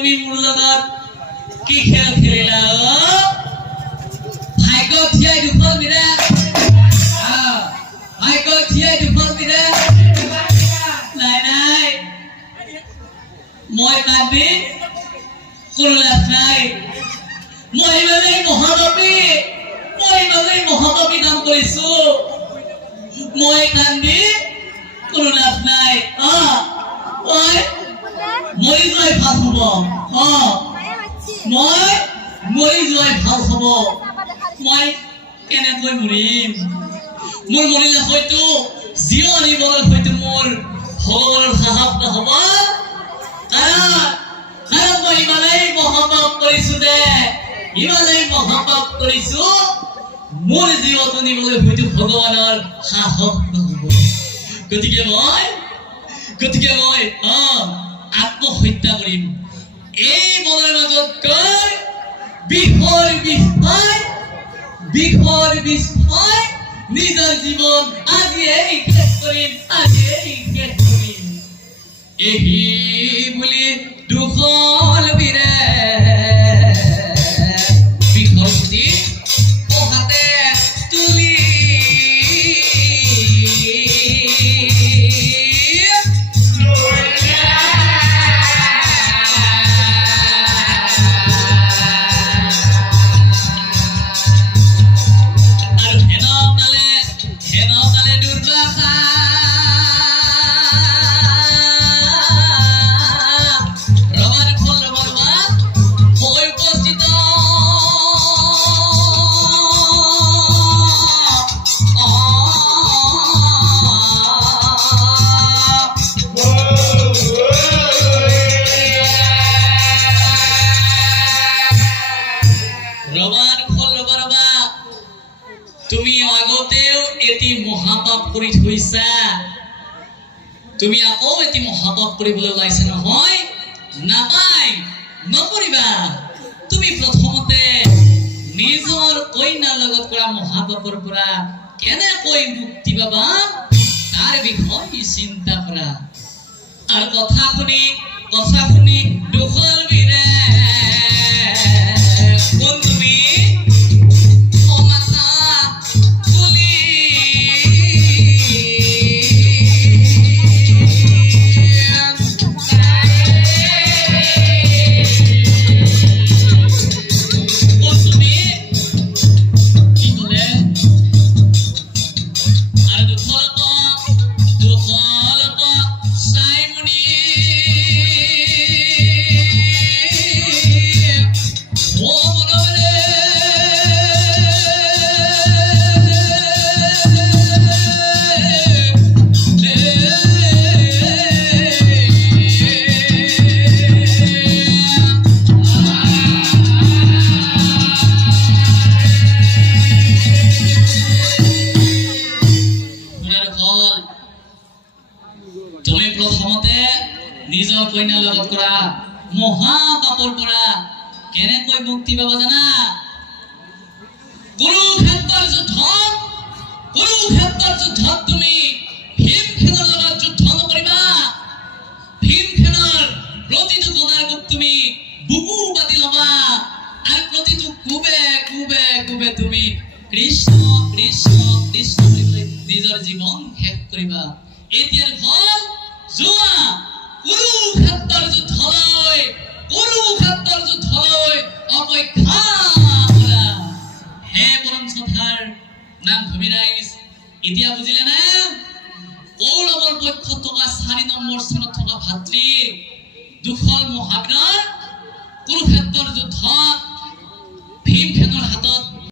তুমি মোৰ লগত কি খেল খেলিলা ভাগ্য থিয়াই দুফল বিৰা ভাগ্য থিয়াই দুফল বিৰা নাই নাই মই কান্দি কোনো লাভ নাই মই মানে মহানবী নাম কৰিছো মই কান্দি কোনো লাভ নাই মই যোৱাই ভাল হব মই মৰি যোৱাই ভাল হব মই কেনেকৈ মৰিম মোৰ মৰিলে হয়তো জীয়নী বলৰ হয়তো মোৰ ভগৱানৰ সাহস নহব কাৰণ মই ইমানেই মহাপাপ কৰিছো যে ইমানেই মহাপাপ কৰিছো মোৰ জীৱনটো নিবলৈ হয়তো ভগৱানৰ সাহস নহব গতিকে মই আত্মহত্যা কৰিম এই মনৰ মাজত গৈ বিষৰ বিষয় নিজৰ জীৱন আজিয়েই শেষ কৰিম এহি বুলি দুখৰ বিৰে বিষয়টি পহাতে তুলি তুমি আগতেও এটি মহাপাপ কৰি থৈছা তুমি আকৌ এটি মহাপাপ কৰিবলৈ ওলাইছা নহয় নাপাই নকৰিবা তুমি প্ৰথমতে নিজৰ কইনাৰ লগত কৰা মহাপাপৰ পৰা কেনেকৈ মুক্তি পাবা তাৰ বিষয়ে চিন্তা কৰা আৰু কথা শুনি দুখৰ বিৰে তুমি নিজৰ কইনাৰ লগত কৰা মহাপাপৰ পৰা কেনেকৈ মুক্তি পাবা জানা কুৰুক্ষেত্ৰৰ যুদ্ধত তুমি ভীমসেনৰ লগত যুদ্ধ নকৰিবা ভীমসেনৰ প্ৰতিটো গদাৰ কোব তুমি বুকু পাতি ল'বা আৰু প্ৰতিটো কোবে কোবে কোবে তুমি কৃষ্ণ কৃষ্ণ কৃষ্ণ বুলি নিজৰ জীৱন শেষ কৰিবা এতিয়াৰ ফল যোৱা কুৰুক্ষেত্ৰৰ যুদ্ধলৈ অপেক্ষা কৰা হে পৰম সভাৰ নাম ভূমি ৰাইজ এতিয়া বুজিলে না কৌৰৱৰ পক্ষত থকা 4 নম্বৰ স্থানত থকা ভাতৃ দুখল মহাবীৰৰ কুৰুক্ষেত্ৰৰ যুদ্ধত